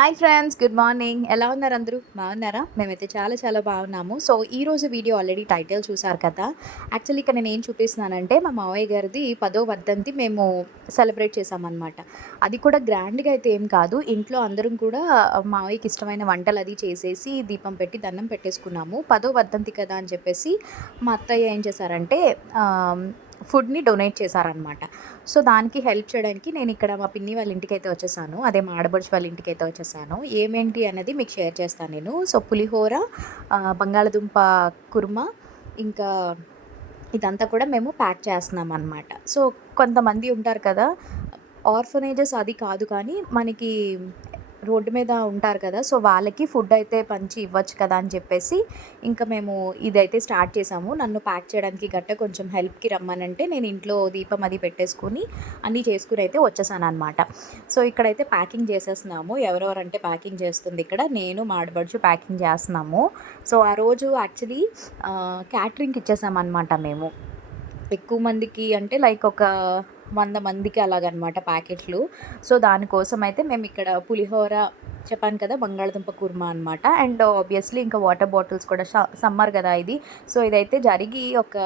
Hi friends good morning. ఎలా ఉన్నారు అందరూ? బాగున్నారా? మేమైతే చాలా చాలా బాగున్నాము. సో ఈ రోజు వీడియో ఆల్రెడీ టైటిల్ చూసారు కదా. యాక్చువల్లీ ఇక్కడ నేను ఏం చూపిస్తున్నానంటే మా మావయ్య గారిది పదో వర్ధంతి మేము సెలబ్రేట్ చేసామన్నమాట అది కూడా గ్రాండ్గా అయితే ఏం కాదు. ఇంట్లో అందరం కూడా మావయ్యకి ఇష్టమైన వంటలు అది చేసేసి దీపం పెట్టి దండం పెట్టేసుకున్నాము. పదో వర్ధంతి కదా అని చెప్పేసి మా అత్తయ్య ఏం చేశారంటే ఫుడ్ని డొనేట్ చేశారనమాట. సో దానికి హెల్ప్ చేయడానికి నేను ఇక్కడ మా పిన్ని వాళ్ళ ఇంటికి అయితే వచ్చేసాను. అదే మా ఆడబడుచు వాళ్ళ ఇంటికి అయితే వచ్చేసాను. ఏమేంటి అనేది మీకు షేర్ చేస్తాను నేను. సో పులిహోర బంగాళదుంప కుర్మా ఇంకా ఇదంతా కూడా మేము ప్యాక్ చేస్తున్నాం అనమాట సో కొంతమంది ఉంటారు కదా ఆర్ఫనేజెస్ అది కాదు కానీ మనకి రోడ్డు మీద ఉంటారు కదా సో వాళ్ళకి ఫుడ్ అయితే పంచి ఇవ్వచ్చు కదా అని చెప్పేసి ఇంకా మేము ఇదైతే స్టార్ట్ చేసాము. నన్ను ప్యాక్ చేయడానికి గట్ట కొంచెం హెల్ప్కి రమ్మనంటే నేను ఇంట్లో దీపం అది పెట్టేసుకుని అన్నీ చేసుకుని అయితే వచ్చేసాను అనమాట సో ఇక్కడైతే ప్యాకింగ్ చేసేస్తున్నాము. ఎవరెవరంటే ప్యాకింగ్ చేస్తుంది ఇక్కడ నేను మాడబడుచు ప్యాకింగ్ చేస్తున్నాము. సో ఆ రోజు యాక్చువల్లీ క్యాటరింగ్కి ఇచ్చేసామన్నమాట మేము. ఎక్కువ మందికి అంటే లైక్ ఒక వంద మందికి అలాగనమాట ప్యాకెట్లు. సో దానికోసం అయితే మేము ఇక్కడ పులిహోర చెప్పాను కదా బంగాళదుంప కుర్మా అనమాట అండ్ ఆబ్వియస్లీ ఇంకా వాటర్ బాటిల్స్ కూడా సమ్మర్ కదా ఇది. సో ఇదైతే జరిగి ఒక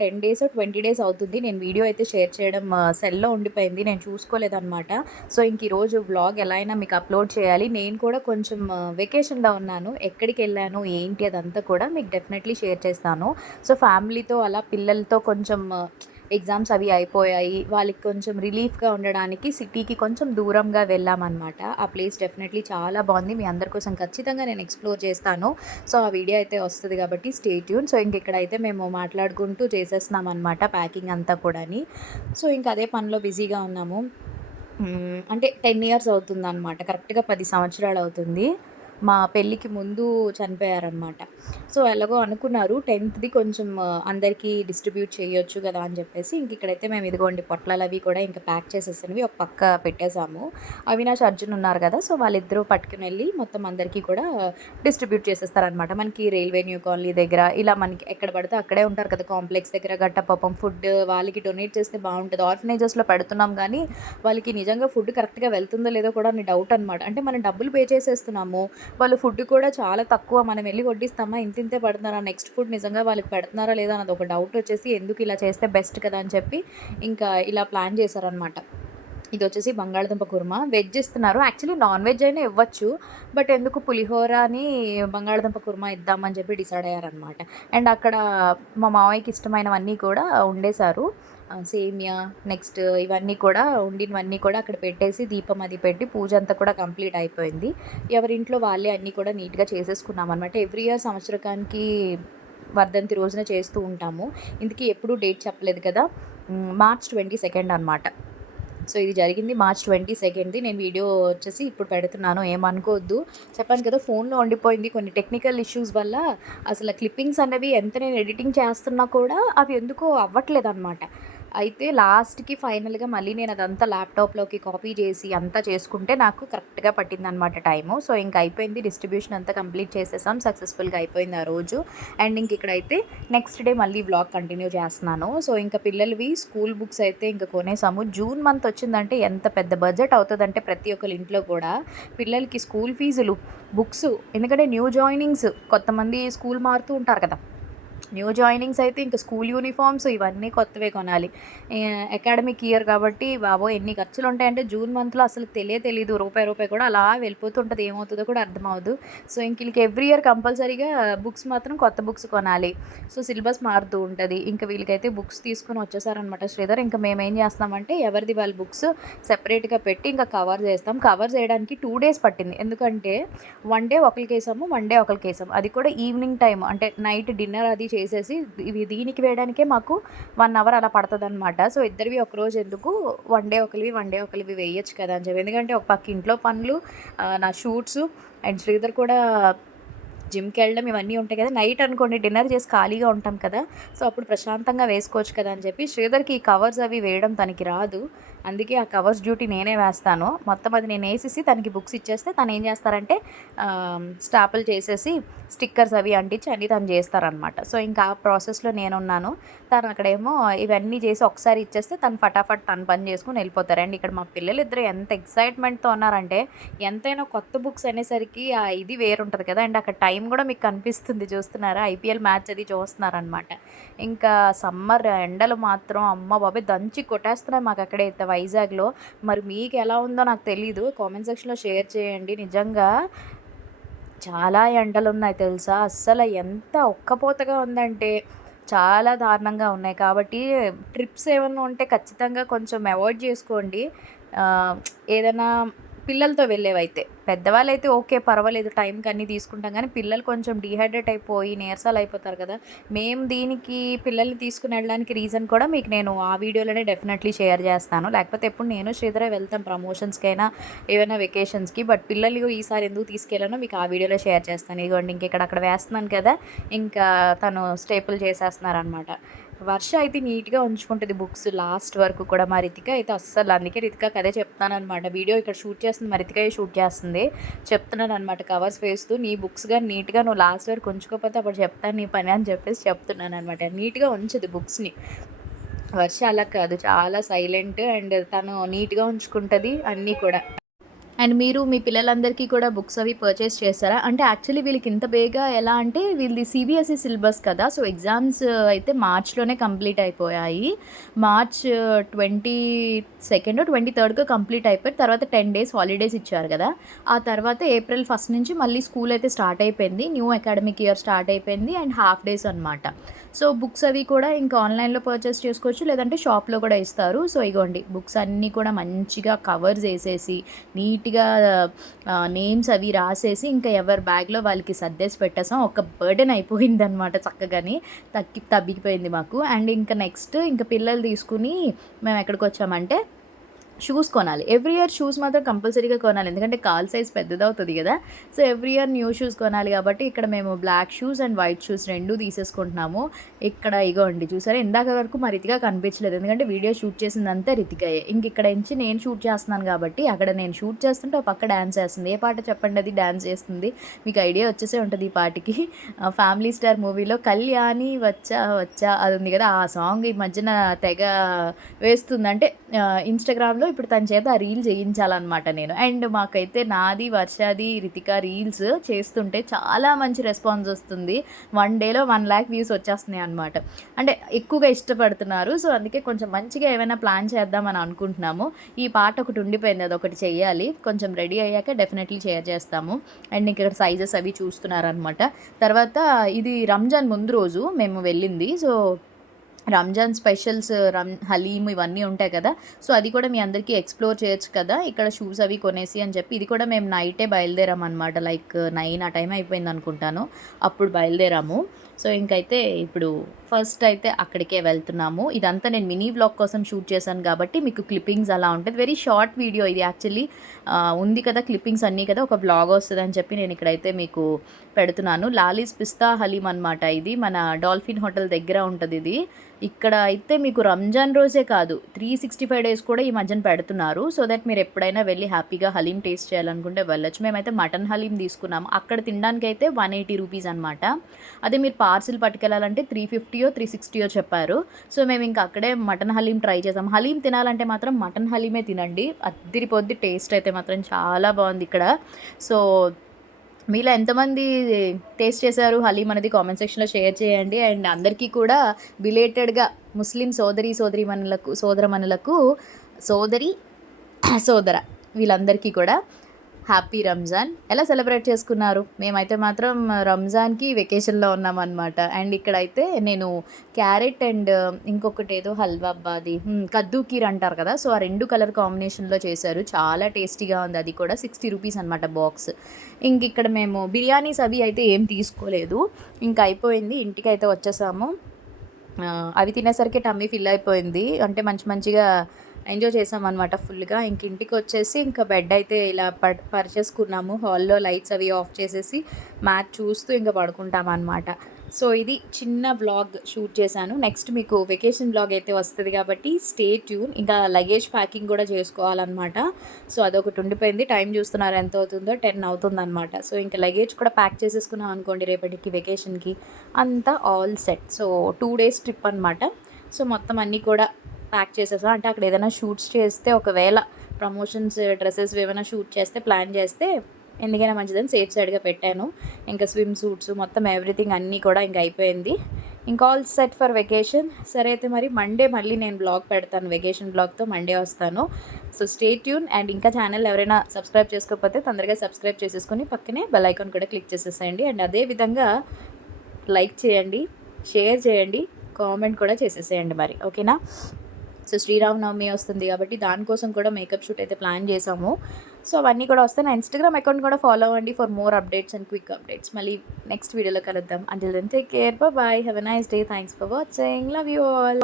టెన్ డేస్ ట్వంటీ డేస్ అవుతుంది. నేను వీడియో అయితే షేర్ చేయడం సెల్లో ఉండిపోయింది. నేను చూసుకోలేదన్నమాట. సో ఇంక ఈరోజు వ్లాగ్ ఎలా అయినా మీకు అప్లోడ్ చేయాలి. నేను కూడా కొంచెం వెకేషన్లో ఉన్నాను. ఎక్కడికి వెళ్ళాను ఏంటి అదంతా కూడా మీకు డెఫినెట్లీ షేర్ చేస్తాను. సో ఫ్యామిలీతో అలా పిల్లలతో కొంచెం ఎగ్జామ్స్ అవి అయిపోయాయి. వాళ్ళకి కొంచెం రిలీఫ్గా ఉండడానికి సిటీకి కొంచెం దూరంగా వెళ్ళామన్నమాట. ఆ ప్లేస్ డెఫినెట్లీ చాలా బాగుంది. మీ అందరి కోసం ఖచ్చితంగా నేను ఎక్స్ప్లోర్ చేస్తాను. సో ఆ వీడియో అయితే వస్తుంది కాబట్టి స్టే ట్యూన్ సో ఇంక ఇక్కడైతే మేము మాట్లాడుకుంటూ చేసేస్తున్నాం అనమాట ప్యాకింగ్ అంతా కూడాని. సో ఇంక అదే పనిలో బిజీగా ఉన్నాము. అంటే టెన్ ఇయర్స్ అవుతుంది అనమాట కరెక్ట్గా పది సంవత్సరాలు అవుతుంది. మా పెళ్ళికి ముందు చనిపోయారనమాట సో ఎలాగో అనుకున్నారు టెన్త్ది కొంచెం అందరికీ డిస్ట్రిబ్యూట్ చేయొచ్చు కదా అని చెప్పేసి ఇంక ఇక్కడైతే మేము ఇదిగోండి పొట్లాలు అవి కూడా ఇంకా ప్యాక్ చేసేసినవి ఒక పక్క పెట్టేశాము. అవినాష్ అర్జున్ ఉన్నారు కదా సో వాళ్ళిద్దరూ పట్టుకుని వెళ్ళి మొత్తం అందరికీ కూడా డిస్ట్రిబ్యూట్ చేసేస్తారనమాట మనకి రైల్వే న్యూ కాలనీ దగ్గర ఇలా మనకి ఎక్కడ పడితే అక్కడే ఉంటారు కదా కాంప్లెక్స్ దగ్గర గట్ట పాపం ఫుడ్ వాళ్ళకి డొనేట్ చేస్తే బాగుంటుంది. ఆర్ఫనేజెస్లో పెడుతున్నాం కానీ వాళ్ళకి నిజంగా ఫుడ్ కరెక్ట్గా వెళ్తుందో లేదో కూడా అని డౌట్ అనమాట అంటే మనం డబ్బులు పే చేసేస్తున్నాము వాళ్ళు ఫుడ్ కూడా చాలా తక్కువ. మనం వెళ్ళి కొట్టిస్తామా ఇంత ఇంతే పడుతున్నారా? నెక్స్ట్ ఫుడ్ నిజంగా వాళ్ళకి పెడుతున్నారా లేదా? అన్నది ఒక డౌట్ వచ్చేసి ఎందుకు ఇలా చేస్తే బెస్ట్ కదా? అని చెప్పి ఇంకా ఇలా ప్లాన్ చేశారనమాట ఇది వచ్చేసి బంగాళదుంప కుర్మా. వెజ్ ఇస్తున్నారు. యాక్చువల్లీ నాన్ వెజ్ అయినా ఇవ్వచ్చు. బట్ ఎందుకు పులిహోరని బంగాళదుంప కుర్మా ఇద్దామని చెప్పి డిసైడ్ అయ్యారనమాట అండ్ అక్కడ మా మావయ్యకి ఇష్టమైనవన్నీ కూడా వండేశారు. సేమియా నెక్స్ట్ ఇవన్నీ కూడా ఉండినవన్నీ కూడా అక్కడ పెట్టేసి దీపం అది పెట్టి పూజ అంతా కూడా కంప్లీట్ అయిపోయింది. ఎవరింట్లో వాళ్ళే అన్నీ కూడా నీట్గా చేసేసుకున్నాం అనమాట ఎవ్రీ ఇయర్ సంవత్సరకానికి వర్ధంతి రోజున చేస్తూ ఉంటాము. ఇందుకీ ఎప్పుడూ డేట్ చెప్పలేదు కదా. మార్చ్ ట్వంటీ సెకండ్ అనమాట సో ఇది జరిగింది మార్చ్ ట్వంటీ సెకండ్ది. నేను వీడియో వచ్చేసి ఇప్పుడు పెడుతున్నాను ఏమనుకోవద్దు. చెప్పాను కదా ఫోన్లో ఉండిపోయింది కొన్ని టెక్నికల్ ఇష్యూస్ వల్ల. అసలు క్లిప్పింగ్స్ అనేవి ఎంత నేను ఎడిటింగ్ చేస్తున్నా కూడా అవి ఎందుకో అవ్వట్లేదు అనమాట అయితే లాస్ట్కి ఫైనల్గా మళ్ళీ నేను అదంతా ల్యాప్టాప్లోకి కాపీ చేసి అంతా చేసుకుంటే నాకు కరెక్ట్గా పట్టిందనమాట టైము. సో ఇంక అయిపోయింది. డిస్ట్రిబ్యూషన్ అంతా కంప్లీట్ చేసేసాం. సక్సెస్ఫుల్గా అయిపోయింది ఆ రోజు. అండ్ ఇంక ఇక్కడైతే నెక్స్ట్ డే మళ్ళీ బ్లాగ్ కంటిన్యూ చేస్తున్నాను. సో ఇంకా పిల్లలవి స్కూల్ బుక్స్ అయితే ఇంకా కొనేసాము. జూన్ మంత్ వచ్చిందంటే ఎంత పెద్ద బడ్జెట్ అవుతుందంటే ప్రతి ఒక్కరి ఇంట్లో కూడా పిల్లలకి స్కూల్ ఫీజులు బుక్స్ ఎందుకంటే న్యూ జాయినింగ్స్ కొంతమంది స్కూల్ మారుతూ ఉంటారు కదా. న్యూ జాయినింగ్స్ అయితే ఇంకా స్కూల్ యూనిఫామ్స్ ఇవన్నీ కొత్తవే కొనాలి. అకాడమిక్ ఇయర్ కాబట్టి బాబో ఎన్ని ఖర్చులు ఉంటాయంటే జూన్ మంత్లో అసలు తెలియ తెలియదు రూపాయి రూపాయి కూడా అలా వెళ్ళిపోతుంటుంది. ఏమవుతుందో కూడా అర్థమవుదు సో ఇంక వీళ్ళకి ఎవ్రీ ఇయర్ కంపల్సరీగా బుక్స్ మాత్రం కొత్త బుక్స్ కొనాలి. సో సిలబస్ మారుతూ ఉంటుంది. ఇంకా వీళ్ళకైతే బుక్స్ తీసుకుని వచ్చేసారనమాట శ్రీధర్. ఇంకా మేము ఏం చేస్తామంటే ఎవరిది వాళ్ళ బుక్స్ సెపరేట్గా పెట్టి ఇంకా కవర్ చేస్తాం. కవర్ చేయడానికి టూ డేస్ పట్టింది. ఎందుకంటే వన్ డే ఒకరికి వేసాము వన్ డే ఒకరికి వేసాము అది కూడా ఈవినింగ్ టైం అంటే నైట్ డిన్నర్ అది చేసేసి ఇవి దీనికి వేయడానికే మాకు వన్ అవర్ అలా పడుతుంది అనమాట సో ఇద్దరివి ఒకరోజు ఎందుకు? వన్ డే ఒకరివి వన్ డే ఒకరివి వేయచ్చు కదా అని చెప్పి. ఎందుకంటే ఒక పక్క ఇంట్లో పనులు నా షూట్స్ అండ్ శ్రీధర్ కూడా జిమ్కి వెళ్ళడం ఇవన్నీ ఉంటాయి కదా. నైట్ అనుకోండి డిన్నర్ చేసి ఖాళీగా ఉంటాం కదా. సో అప్పుడు ప్రశాంతంగా వేసుకోవచ్చు కదా అని చెప్పి శ్రీధర్కి ఈ కవర్స్ అవి వేయడం తనకి రాదు. అందుకే ఆ కవర్స్ డ్యూటీ నేనే వేస్తాను. మొత్తం అది నేను వేసేసి తనకి బుక్స్ ఇచ్చేస్తే తను ఏం చేస్తారంటే స్టాపుల్ చేసేసి స్టిక్కర్స్ అవి అంటించి అన్నీ తను చేస్తారనమాట. సో ఇంకా ఆ ప్రాసెస్లో నేనున్నాను. తను అక్కడేమో ఇవన్నీ చేసి ఒకసారి ఇచ్చేస్తే తను ఫటాఫట్ తను పని చేసుకుని వెళ్ళిపోతారండి ఇక్కడ మా పిల్లలు ఇద్దరు ఎంత ఎక్సైట్మెంట్తో ఉన్నారంటే ఎంతైనా కొత్త బుక్స్ అనేసరికి ఆ ఇది వేరుంటుంది కదా. అండ్ అక్కడ టైం కూడా మీకు కనిపిస్తుంది చూస్తున్నారా? ఐపీఎల్ మ్యాచ్ అది చూస్తున్నారనమాట ఇంకా సమ్మర్ ఎండలు మాత్రం అమ్మ బాబాయ్! దంచి కొట్టేస్తున్నాయి మాకు అక్కడైతే వైజాగ్లో. మరి మీకు ఎలా ఉందో నాకు తెలీదు. కామెంట్ సెక్షన్లో షేర్ చేయండి. నిజంగా చాలా ఎండలు ఉన్నాయి తెలుసా? అస్సలు ఎంత ఒక్కపోతగా ఉందంటే చాలా దారుణంగా ఉన్నాయి. కాబట్టి ట్రిప్స్ ఏమన్నా ఉంటే ఖచ్చితంగా కొంచెం అవాయిడ్ చేసుకోండి. ఏదైనా పిల్లలతో వెళ్ళేవైతే. పెద్దవాళ్ళు అయితే ఓకే పర్వాలేదు టైంకి అన్నీ తీసుకుంటాం. కానీ పిల్లలు కొంచెం డిహైడ్రేట్ అయిపోయి నీరసాలు అయిపోతారు కదా. మేము దీనికి పిల్లల్ని తీసుకుని వెళ్ళడానికి రీజన్ కూడా మీకు నేను ఆ వీడియోలోనే డెఫినెట్లీ షేర్ చేస్తాను. లేకపోతే ఎప్పుడు నేను శ్రీధర వెళ్తాం ప్రమోషన్స్కైనా ఏమైనా వెకేషన్స్కి. బట్ పిల్లలు ఈసారి ఎందుకు తీసుకెళ్ళానో మీకు ఆ వీడియోలో షేర్ చేస్తాను. ఇదిగోండి ఇంక ఇక్కడ అక్కడ వేస్తున్నాను కదా. ఇంకా తను స్టేపుల్ చేసేస్తున్నారనమాట వర్ష అయితే నీట్గా ఉంచుకుంటుంది బుక్స్ లాస్ట్ వరకు కూడా మా రితిక అయితే అస్సలు అందుకే రితిక అదే చెప్తాను అనమాట వీడియో ఇక్కడ షూట్ చేస్తుంది మా రితిక షూట్ చేస్తుంది. చెప్తున్నాను అనమాట కవర్స్ వేస్తూ నీ బుక్స్గా నీట్గా నువ్వు లాస్ట్ వరకు ఉంచుకోకపోతే అప్పుడు చెప్తాను నీ పని అని చెప్పేసి చెప్తున్నాను అనమాట నీట్గా ఉంచుది బుక్స్ని. వర్ష అలా కాదు చాలా సైలెంట్ అండ్ తను నీట్గా ఉంచుకుంటుంది అన్నీ కూడా. అండ్ మీరు మీ పిల్లలందరికీ కూడా బుక్స్ అవి పర్చేస్ చేస్తారా? అంటే యాక్చువల్లీ వీళ్ళకి ఇంత బేగా ఎలా అంటే వీళ్ళది సిబిఎస్ఈ సిలబస్ కదా సో ఎగ్జామ్స్ అయితే మార్చ్లోనే కంప్లీట్ అయిపోయాయి. మార్చ్ ట్వంటీ సెకండ్ ట్వంటీ థర్డ్కి కంప్లీట్ అయిపోయి తర్వాత టెన్ డేస్ హాలిడేస్ ఇచ్చారు కదా. ఆ తర్వాత ఏప్రిల్ ఫస్ట్ నుంచి మళ్ళీ స్కూల్ అయితే స్టార్ట్ అయిపోయింది. న్యూ అకాడమిక్ ఇయర్ స్టార్ట్ అయిపోయింది అండ్ హాఫ్ డేస్ అనమాట సో బుక్స్ అవి కూడా ఇంకా ఆన్లైన్లో పర్చేస్ చేసుకోవచ్చు లేదంటే షాప్లో కూడా ఇస్తారు. సో ఇగోండి బుక్స్ అన్నీ కూడా మంచిగా కవర్స్ వేసేసి నీట్గా నేమ్స్ అవి రాసేసి ఇంకా ఎవరి బ్యాగ్లో వాళ్ళకి సర్దేసి పెట్టేసాం. ఒక బర్డెన్ అయిపోయింది అనమాట చక్కగాని తగ్గి తగ్గిపోయింది మాకు. అండ్ ఇంకా నెక్స్ట్ ఇంకా పిల్లలు తీసుకుని మేము ఎక్కడికి వచ్చామంటే షూస్ కొనాలి. ఎవ్రీ ఇయర్ షూస్ మాత్రం కంపల్సరీగా కొనాలి. ఎందుకంటే కాల్ సైజ్ పెద్దదవుతుంది కదా. So every year new shoes కొనాలి కాబట్టి ఇక్కడ మేము black shoes and white shoes రెండు తీసేసుకుంటున్నాము. ఇక్కడ ఇగోండి చూసారా? ఇందాక వరకు మా రితిగా కనిపించలేదు. ఎందుకంటే వీడియో షూట్ చేసిందంతా రితికయే. ఇంక ఇక్కడ నుంచి నేను షూట్ చేస్తున్నాను కాబట్టి అక్కడ నేను షూట్ చేస్తుంటే ఒక పక్క డ్యాన్స్ చేస్తుంది. ఏ పాట చెప్పండి? అది డ్యాన్స్ చేస్తుంది. మీకు ఐడియా వచ్చేసే ఉంటుంది ఈ పాటికి. ఫ్యామిలీ స్టార్ మూవీలో కళ్యాణి వచ్చా వచ్చా అది ఉంది కదా. ఆ సాంగ్ ఈ మధ్యన తెగ వేస్తుంది అంటే ఇన్స్టాగ్రామ్లో ఇప్పుడు తన చేత ఆ రీల్ చేయించాలన్నమాట నేను. అండ్ మాకైతే నాది వర్షాది రితిక రీల్స్ చేస్తుంటే చాలా మంచి రెస్పాన్స్ వస్తుంది. వన్ డేలో వన్ ల్యాక్ వ్యూస్ వచ్చేస్తున్నాయి అనమాట అంటే ఎక్కువగా ఇష్టపడుతున్నారు. సో అందుకే కొంచెం మంచిగా ఏమైనా ప్లాన్ చేద్దామని అనుకుంటున్నాము. ఈ పాట ఒకటి ఉండిపోయింది. అది ఒకటి చేయాలి. కొంచెం రెడీ అయ్యాక డెఫినెట్లీ షేర్ చేస్తాము. అండ్ ఇక్కడ సైజెస్ అవి చూస్తున్నారనమాట తర్వాత ఇది రంజాన్ ముందు రోజు మేము వెళ్ళింది. సో రంజాన్ స్పెషల్స్ రమ్ హలీమ్ ఇవన్నీ ఉంటాయి కదా. సో అది కూడా మీ అందరికీ ఎక్స్ప్లోర్ చేయొచ్చు కదా. ఇక్కడ షూస్ అవి కొనేసి అని చెప్పి ఇది కూడా మేము నైటే బయలుదేరాం అనమాట లైక్ నైన్ ఆ టైం అయిపోయింది అనుకుంటాను అప్పుడు బయలుదేరాము. సో ఇంకైతే ఇప్పుడు ఫస్ట్ అయితే అక్కడికే వెళ్తున్నాము. ఇదంతా నేను మినీ వ్లాగ్ కోసం షూట్ చేశాను కాబట్టి మీకు క్లిప్పింగ్స్ అలా ఉంటుంది. వెరీ షార్ట్ వీడియో ఇది యాక్చువల్లీ ఉంది కదా క్లిప్పింగ్స్ అన్నీ కదా ఒక బ్లాగ్ వస్తుంది అని చెప్పి నేను ఇక్కడైతే మీకు పెడుతున్నాను. లాలీస్ పిస్తా హలీం అనమాట ఇది. మన డాల్ఫిన్ హోటల్ దగ్గర ఉంటుంది ఇది. ఇక్కడ అయితే మీకు రంజాన్ రోజే కాదు త్రీ సిక్స్టీ ఫైవ్ డేస్ కూడా ఈ మధ్యన పెడుతున్నారు. సో దట్ మీరు ఎప్పుడైనా వెళ్ళి హ్యాపీగా హలీం టేస్ట్ చేయాలనుకుంటే వెళ్ళొచ్చు. మేమైతే మటన్ హలీం తీసుకున్నాము. అక్కడ తినడానికి అయితే వన్ ఎయిటీ రూపీస్ అనమాట అదే మీరు పార్సిల్ పట్టుకెళ్ళాలంటే త్రీ ఫిఫ్టీయో త్రీ సిక్స్టీయో చెప్పారు. సో మేము ఇంకా అక్కడే మటన్ హలీం ట్రై చేసాం. హలీం తినాలంటే మాత్రం మటన్ హలీమే తినండి. అద్దిరిపోద్ది టేస్ట్ అయితే మాత్రం చాలా బాగుంది ఇక్కడ. సో మీలో ఎంతమంది టేస్ట్ చేశారు? హలీం అనేది కామెంట్ సెక్షన్లో షేర్ చేయండి. అండ్ అందరికీ కూడా బిలేటెడ్గా ముస్లిం సోదరి సోదరి మనులకు సోదర మనులకు సోదరి సోదర వీళ్ళందరికీ కూడా హ్యాపీ రంజాన్. ఎలా సెలబ్రేట్ చేసుకున్నారు? మేమైతే మాత్రం రంజాన్కి వెకేషన్లో ఉన్నామన్నమాట. అండ్ ఇక్కడైతే నేను క్యారెట్ అండ్ ఇంకొకటి ఏదో హల్వా అబ్బాది కద్దు కీర్ అంటారు కదా సో ఆ రెండు కలర్ కాంబినేషన్లో చేశారు. చాలా టేస్టీగా ఉంది. అది కూడా సిక్స్టీ రూపీస్ అనమాట బాక్స్. ఇంక ఇక్కడ మేము బిర్యానీస్ అవి అయితే ఏం తీసుకోలేదు. ఇంకా అయిపోయింది. ఇంటికి అయితే వచ్చేసాము అవి తినేసరికి టమ్మీ ఫిల్ అయిపోయింది. అంటే మంచి మంచిగా ఎంజాయ్ చేసామన్నమాట ఫుల్గా. ఇంక ఇంటికి వచ్చేసి ఇంకా బెడ్ అయితే ఇలా పర్ పరిచేసుకున్నాము. హాల్లో లైట్స్ అవి ఆఫ్ చేసేసి మ్యాచ్ చూస్తూ ఇంకా పడుకుంటాం అనమాట సో ఇది చిన్న వ్లాగ్ షూట్ చేశాను. నెక్స్ట్ మీకు వెకేషన్ బ్లాగ్ అయితే వస్తుంది కాబట్టి స్టే ట్యూన్. ఇంకా లగేజ్ ప్యాకింగ్ కూడా చేసుకోవాలన్నమాట. సో అదొకటి ఉండిపోయింది. టైం చూస్తున్నారు ఎంత అవుతుందో టెన్ అవుతుందన్నమాట. సో ఇంకా లగేజ్ కూడా ప్యాక్ చేసేసుకున్నాం అనుకోండి రేపటికి వెకేషన్కి. అంతా all set. So two days trip అనమాట సో మొత్తం అన్నీ కూడా ప్యాక్ చేసేసాం. అంటే అక్కడ ఏదైనా షూట్స్ చేస్తే ఒకవేళ ప్రమోషన్స్ డ్రెస్సెస్ ఏమైనా షూట్ చేస్తే ప్లాన్ చేస్తే ఎందుకైనా మంచిదని సేఫ్ సైడ్గా పెట్టాను. ఇంకా స్విమ్ సూట్స్ మొత్తం ఎవ్రీథింగ్ అన్నీ కూడా ఇంకా అయిపోయింది. ఇంకా ఆల్ సెట్ ఫర్ వెకేషన్. సరే అయితే మరి మండే మళ్ళీ నేను బ్లాగ్ పెడతాను వెకేషన్ బ్లాగ్తో మండే వస్తాను. సో స్టే ట్యూన్ అండ్ ఇంకా ఛానల్ ఎవరైనా సబ్స్క్రైబ్ చేసుకోకపోతే తొందరగా సబ్స్క్రైబ్ చేసేసుకొని పక్కనే బెల్ ఐకాన్ కూడా క్లిక్ చేసేసేయండి. అండ్ అదే విధంగా లైక్ చేయండి షేర్ చేయండి కామెంట్ కూడా చేసేసేయండి మరి. ఓకేనా? సో శ్రీరామనవమి వస్తుంది కాబట్టి దానికోసం కూడా మేకప్ షూట్ అయితే ప్లాన్ చేసాము. సో అవన్నీ కూడా వస్తాయి. నా ఇన్స్టాగ్రామ్ అకౌంట్ కూడా ఫాలో అవ్వండి for more updates and quick updates మళ్ళీ నెక్స్ట్ వీడియోలో కలుద్దాం. Until then take care bye have a nice day thanks for watching love you all